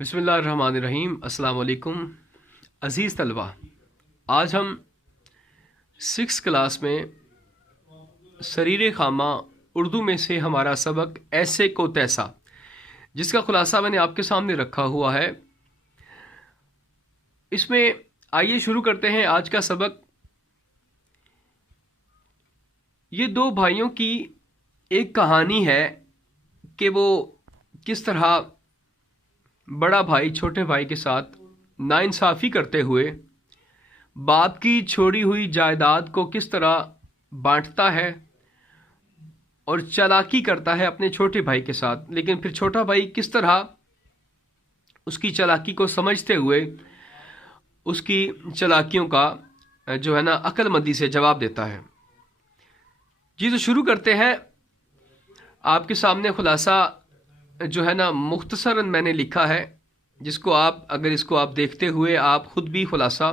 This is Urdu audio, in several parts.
بسم اللہ الرحمن الرحیم۔ السلام علیکم عزیز طلبہ، آج ہم 6 کلاس میں سریر خامہ اردو میں سے ہمارا سبق ایسے کو تیسا، جس کا خلاصہ میں نے آپ کے سامنے رکھا ہوا ہے۔ اس میں آئیے شروع کرتے ہیں آج کا سبق۔ یہ دو بھائیوں کی ایک کہانی ہے کہ وہ کس طرح بڑا بھائی چھوٹے بھائی کے ساتھ ناانصافی کرتے ہوئے باپ کی چھوڑی ہوئی جائیداد کو کس طرح بانٹتا ہے اور چالاکی کرتا ہے اپنے چھوٹے بھائی کے ساتھ، لیکن پھر چھوٹا بھائی کس طرح اس کی چالاکی کو سمجھتے ہوئے اس کی چالاکیوں کا جو ہے نا عقل مندی سے جواب دیتا ہے۔ جی تو شروع کرتے ہیں۔ آپ کے سامنے خلاصہ جو ہے نا مختصراً میں نے لکھا ہے، جس کو اگر اس کو آپ دیکھتے ہوئے آپ خود بھی خلاصہ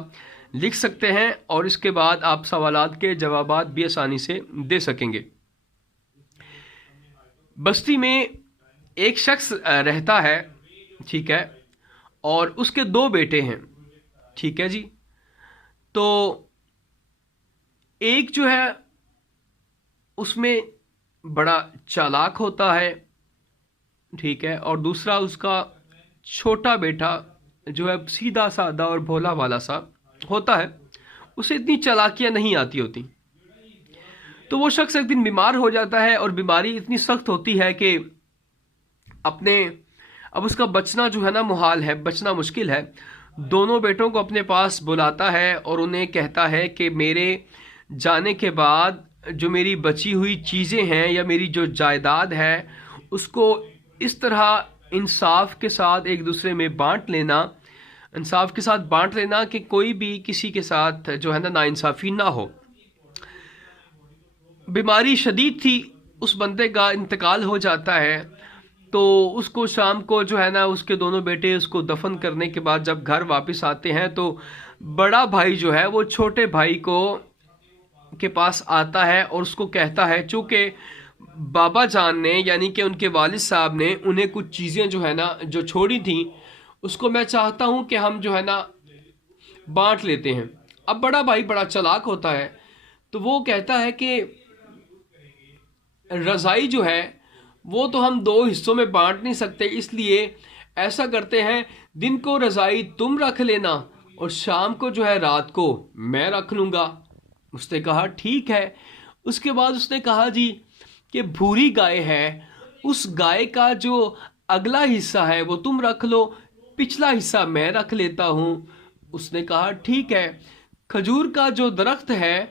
لکھ سکتے ہیں اور اس کے بعد آپ سوالات کے جوابات بھی آسانی سے دے سکیں گے۔ بستی میں ایک شخص رہتا ہے، ٹھیک ہے، اور اس کے 2 بیٹے ہیں، ٹھیک ہے جی۔ تو ایک جو ہے اس میں بڑا چالاک ہوتا ہے، ٹھیک ہے، اور دوسرا اس کا چھوٹا بیٹا جو ہے سیدھا سادہ اور بھولا والا سا ہوتا ہے، اسے اتنی چالاکیاں نہیں آتی ہوتی۔ تو وہ شخص ایک دن بیمار ہو جاتا ہے اور بیماری اتنی سخت ہوتی ہے کہ اب اس کا بچنا جو ہے نا محال ہے، بچنا مشکل ہے۔ دونوں بیٹوں کو اپنے پاس بلاتا ہے اور انہیں کہتا ہے کہ میرے جانے کے بعد جو میری بچی ہوئی چیزیں ہیں یا میری جو جائیداد ہے اس کو اس طرح انصاف کے ساتھ ایک دوسرے میں بانٹ لینا کہ کوئی بھی کسی کے ساتھ جو ہے نا ناانصافی نہ ہو۔ بیماری شدید تھی، اس بندے کا انتقال ہو جاتا ہے، تو اس کو شام کو جو ہے نا اس کے دونوں بیٹے اس کو دفن کرنے کے بعد جب گھر واپس آتے ہیں تو بڑا بھائی جو ہے وہ چھوٹے بھائی کے پاس آتا ہے اور اس کو کہتا ہے، چونکہ بابا جان نے یعنی کہ ان کے والد صاحب نے انہیں کچھ چیزیں جو ہے نا جو چھوڑی تھیں اس کو میں چاہتا ہوں کہ ہم جو ہے نا بانٹ لیتے ہیں۔ اب بڑا بھائی بڑا چالاک ہوتا ہے، تو وہ کہتا ہے کہ رضائی جو ہے وہ تو ہم 2 حصوں میں بانٹ نہیں سکتے، اس لیے ایسا کرتے ہیں دن کو رضائی تم رکھ لینا اور شام کو جو ہے رات کو میں رکھ لوں گا۔ اس نے کہا ٹھیک ہے۔ اس کے بعد اس نے کہا جی کہ بھوری گائے ہے، اس گائے کا جو اگلا حصہ ہے وہ تم رکھ لو، پچھلا حصہ میں رکھ لیتا ہوں۔ اس نے کہا ٹھیک ہے۔ کھجور کا جو درخت ہے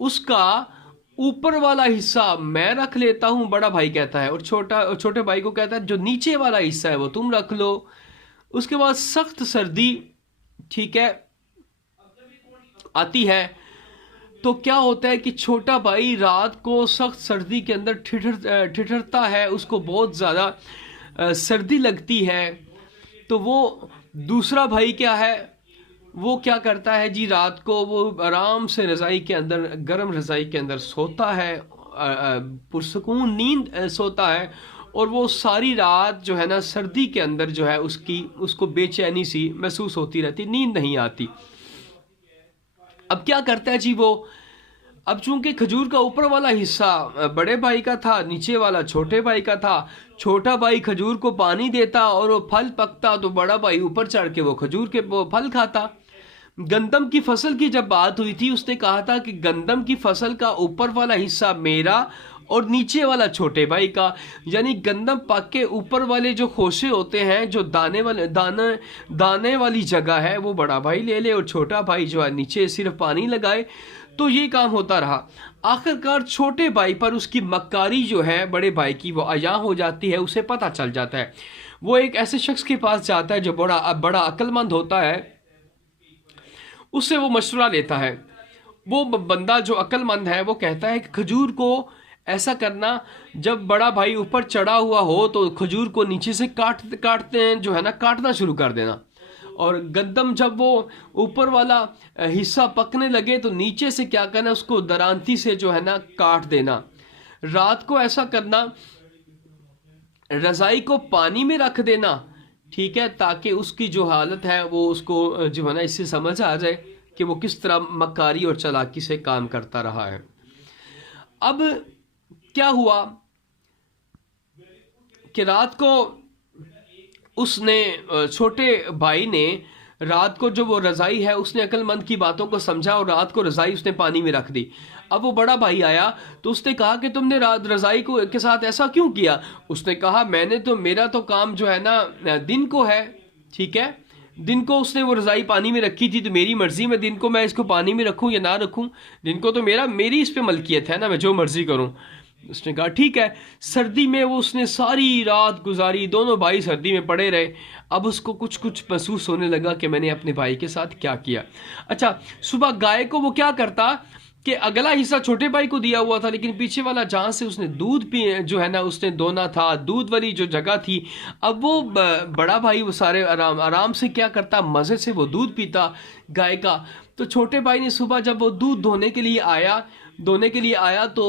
اس کا اوپر والا حصہ میں رکھ لیتا ہوں، بڑا بھائی کہتا ہے، اور چھوٹے بھائی کو کہتا ہے جو نیچے والا حصہ ہے وہ تم رکھ لو۔ اس کے بعد سخت سردی، ٹھیک ہے، آتی ہے، تو کیا ہوتا ہے کہ چھوٹا بھائی رات کو سخت سردی کے اندر ٹھٹھرتا ہے، اس کو بہت زیادہ سردی لگتی ہے۔ تو وہ دوسرا بھائی کیا ہے، وہ کیا کرتا ہے جی، رات کو وہ آرام سے رضائی کے اندر، گرم رضائی کے اندر سوتا ہے، پرسکون نیند سوتا ہے، اور وہ ساری رات جو ہے نا سردی کے اندر جو ہے اس کو بے چینی سی محسوس ہوتی رہتی، نیند نہیں آتی۔ اب کیا کرتا ہے جی وہ، اب چونکہ کھجور کا اوپر والا حصہ بڑے بھائی کا تھا، نیچے والا چھوٹے بھائی کا تھا، چھوٹا بھائی کھجور کو پانی دیتا اور وہ پھل پکتا تو بڑا بھائی اوپر چڑھ کے وہ کھجور کے پھل کھاتا۔ گندم کی فصل کی جب بات ہوئی تھی، اس نے کہا تھا کہ گندم کی فصل کا اوپر والا حصہ میرا اور نیچے والا چھوٹے بھائی کا، یعنی گندم پک کے اوپر والے جو خوشے ہوتے ہیں، جو دانے والی جگہ ہے، وہ بڑا بھائی لے لے اور چھوٹا بھائی جو ہے نیچے صرف پانی لگائے۔ تو یہ کام ہوتا رہا۔ آخرکار چھوٹے بھائی پر اس کی مکاری جو ہے بڑے بھائی کی وہ عیاں ہو جاتی ہے، اسے پتہ چل جاتا ہے۔ وہ ایک ایسے شخص کے پاس جاتا ہے جو بڑا عقل مند ہوتا ہے، اس سے وہ مشورہ لیتا ہے۔ وہ بندہ جو عقل مند ہے وہ کہتا ہے کہ کھجور کو ایسا کرنا، جب بڑا بھائی اوپر چڑھا ہوا ہو تو کھجور کو نیچے سے کاٹنا شروع کر دینا، اور گندم جب وہ اوپر والا حصہ پکنے لگے تو نیچے سے کیا کرنا، اس کو درانتی سے جو ہے نا کاٹ دینا۔ رات کو ایسا کرنا، رضائی کو پانی میں رکھ دینا، ٹھیک ہے، تاکہ اس کی جو حالت ہے وہ اس کو جو ہے نا اس سے سمجھ آ جائے کہ وہ کس طرح مکاری اور چالاکی سے کام کرتا رہا ہے۔ اب کیا ہوا کہ رات کو اس نے چھوٹے بھائی نے رات کو جو وہ رضائی ہے اس نے عقل مند کی باتوں کو سمجھا اور رات کو رضائی اس نے پانی میں رکھ دی۔ اب وہ بڑا بھائی آیا تو اس نے کہا کہ تم نے رات رضائی کو کے ساتھ ایسا کیوں کیا؟ اس نے کہا میں نے تو میرا تو کام جو ہے نا دن کو ہے، ٹھیک ہے، دن کو اس نے وہ رضائی پانی میں رکھی تھی تو میری مرضی میں دن کو میں اس کو پانی میں رکھوں یا نہ رکھوں، دن کو تو میری اس پہ ملکیت ہے نا، میں جو مرضی کروں۔ اس نے کہا ٹھیک ہے۔ سردی میں وہ اس نے ساری رات گزاری، دونوں بھائی سردی میں پڑے رہے۔ اب اس کو کچھ محسوس ہونے لگا کہ میں نے اپنے بھائی کے ساتھ کیا کیا۔ اچھا، صبح گائے کو وہ کیا کرتا کہ اگلا حصہ چھوٹے بھائی کو دیا ہوا تھا، لیکن پیچھے والا جہاں سے اس نے دودھ جو ہے نا اس نے دونا تھا، دودھ والی جو جگہ تھی، اب وہ بڑا بھائی وہ سارے آرام سے کیا کرتا، مزے سے وہ دودھ پیتا گائے کا۔ تو چھوٹے بھائی نے صبح جب وہ دودھ دھونے کے لیے آیا تو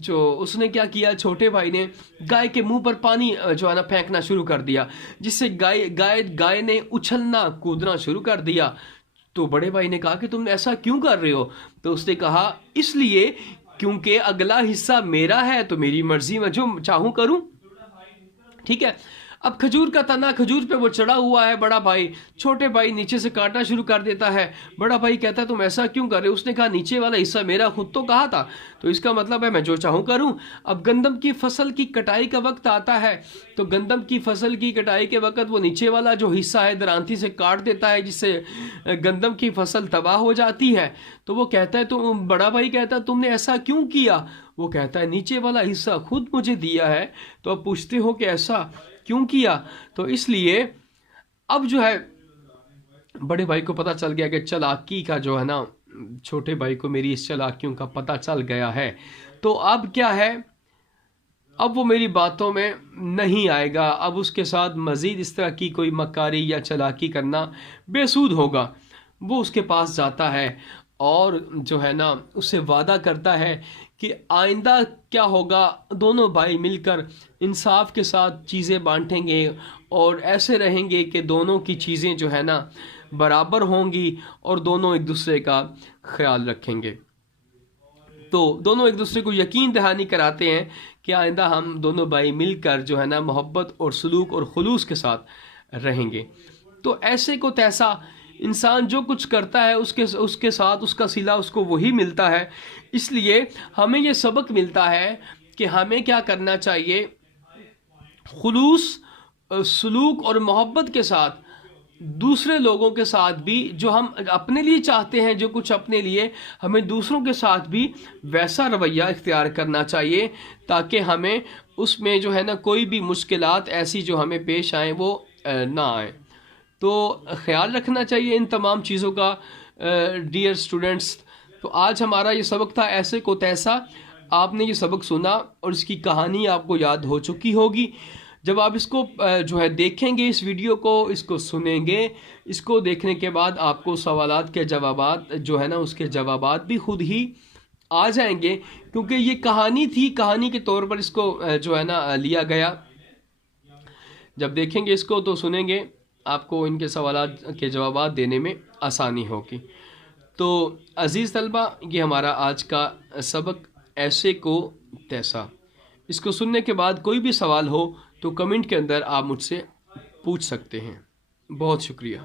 جو اس نے کیا کیا، چھوٹے بھائی نے گائے کے منہ پر پانی جو ہے نا پھینکنا شروع کر دیا، جس سے گائے نے اچھلنا کودنا شروع کر دیا۔ تو بڑے بھائی نے کہا کہ تم ایسا کیوں کر رہے ہو؟ تو اس نے کہا اس لیے کیونکہ اگلا حصہ میرا ہے تو میری مرضی میں جو چاہوں کروں، ٹھیک ہے۔ اب کھجور کا تنا، کھجور پہ وہ چڑھا ہوا ہے بڑا بھائی، چھوٹے بھائی نیچے سے کاٹنا شروع کر دیتا ہے۔ بڑا بھائی کہتا ہے تم ایسا کیوں کر رہے ہو؟ اس نے کہا نیچے والا حصہ میرا، خود تو کہا تھا، تو اس کا مطلب ہے میں جو چاہوں کروں۔ اب گندم کی فصل کی کٹائی کا وقت آتا ہے تو گندم کی فصل کی کٹائی کے وقت وہ نیچے والا جو حصہ ہے درانتی سے کاٹ دیتا ہے، جس سے گندم کی فصل تباہ ہو جاتی ہے۔ تو وہ کہتا ہے تو بڑا بھائی کہتا ہے تم نے ایسا کیوں کیا؟ وہ کہتا ہے نیچے والا حصہ خود مجھے دیا ہے، تو اب پوچھتے ہو کہ ایسا کیوں کیا؟ تو اس لیے اب جو ہے بڑے بھائی کو پتہ چل گیا کہ چالاکی کا جو ہے نا، چھوٹے بھائی کو میری اس چالاکیوں کا پتہ چل گیا ہے، تو اب کیا ہے، اب وہ میری باتوں میں نہیں آئے گا، اب اس کے ساتھ مزید اس طرح کی کوئی مکاری یا چالاکی کرنا بے سود ہوگا۔ وہ اس کے پاس جاتا ہے اور جو ہے نا اس سے وعدہ کرتا ہے کہ آئندہ کیا ہوگا، دونوں بھائی مل کر انصاف کے ساتھ چیزیں بانٹیں گے اور ایسے رہیں گے کہ دونوں کی چیزیں جو ہے نا برابر ہوں گی اور دونوں ایک دوسرے کا خیال رکھیں گے۔ تو دونوں ایک دوسرے کو یقین دہانی کراتے ہیں کہ آئندہ ہم دونوں بھائی مل کر جو ہے نا محبت اور سلوک اور خلوص کے ساتھ رہیں گے۔ تو ایسے کو تیسا انسان جو کچھ کرتا ہے اس کے ساتھ اس کا صلہ اس کو وہی ملتا ہے۔ اس لیے ہمیں یہ سبق ملتا ہے کہ ہمیں کیا کرنا چاہیے، خلوص، سلوک اور محبت کے ساتھ دوسرے لوگوں کے ساتھ بھی جو ہم اپنے لیے چاہتے ہیں، جو کچھ اپنے لیے، ہمیں دوسروں کے ساتھ بھی ویسا رویہ اختیار کرنا چاہیے تاکہ ہمیں اس میں جو ہے نا کوئی بھی مشکلات ایسی جو ہمیں پیش آئیں وہ نہ آئیں۔ تو خیال رکھنا چاہیے ان تمام چیزوں کا ڈیئر اسٹوڈنٹس۔ تو آج ہمارا یہ سبق تھا ایسے کو تیسا۔ آپ نے یہ سبق سنا اور اس کی کہانی آپ کو یاد ہو چکی ہوگی۔ جب آپ اس کو جو ہے دیکھیں گے، اس ویڈیو کو، اس کو سنیں گے، اس کو دیکھنے کے بعد آپ کو سوالات کے جوابات جو ہے نا اس کے جوابات بھی خود ہی آ جائیں گے، کیونکہ یہ کہانی تھی، کہانی کے طور پر اس کو جو ہے نا لیا گیا۔ جب دیکھیں گے اس کو تو سنیں گے، آپ کو ان کے سوالات کے جوابات دینے میں آسانی ہوگی۔ تو عزیز طلبہ، یہ ہمارا آج کا سبق ایسے کو تیسا۔ اس کو سننے کے بعد کوئی بھی سوال ہو تو کمنٹ کے اندر آپ مجھ سے پوچھ سکتے ہیں۔ بہت شکریہ۔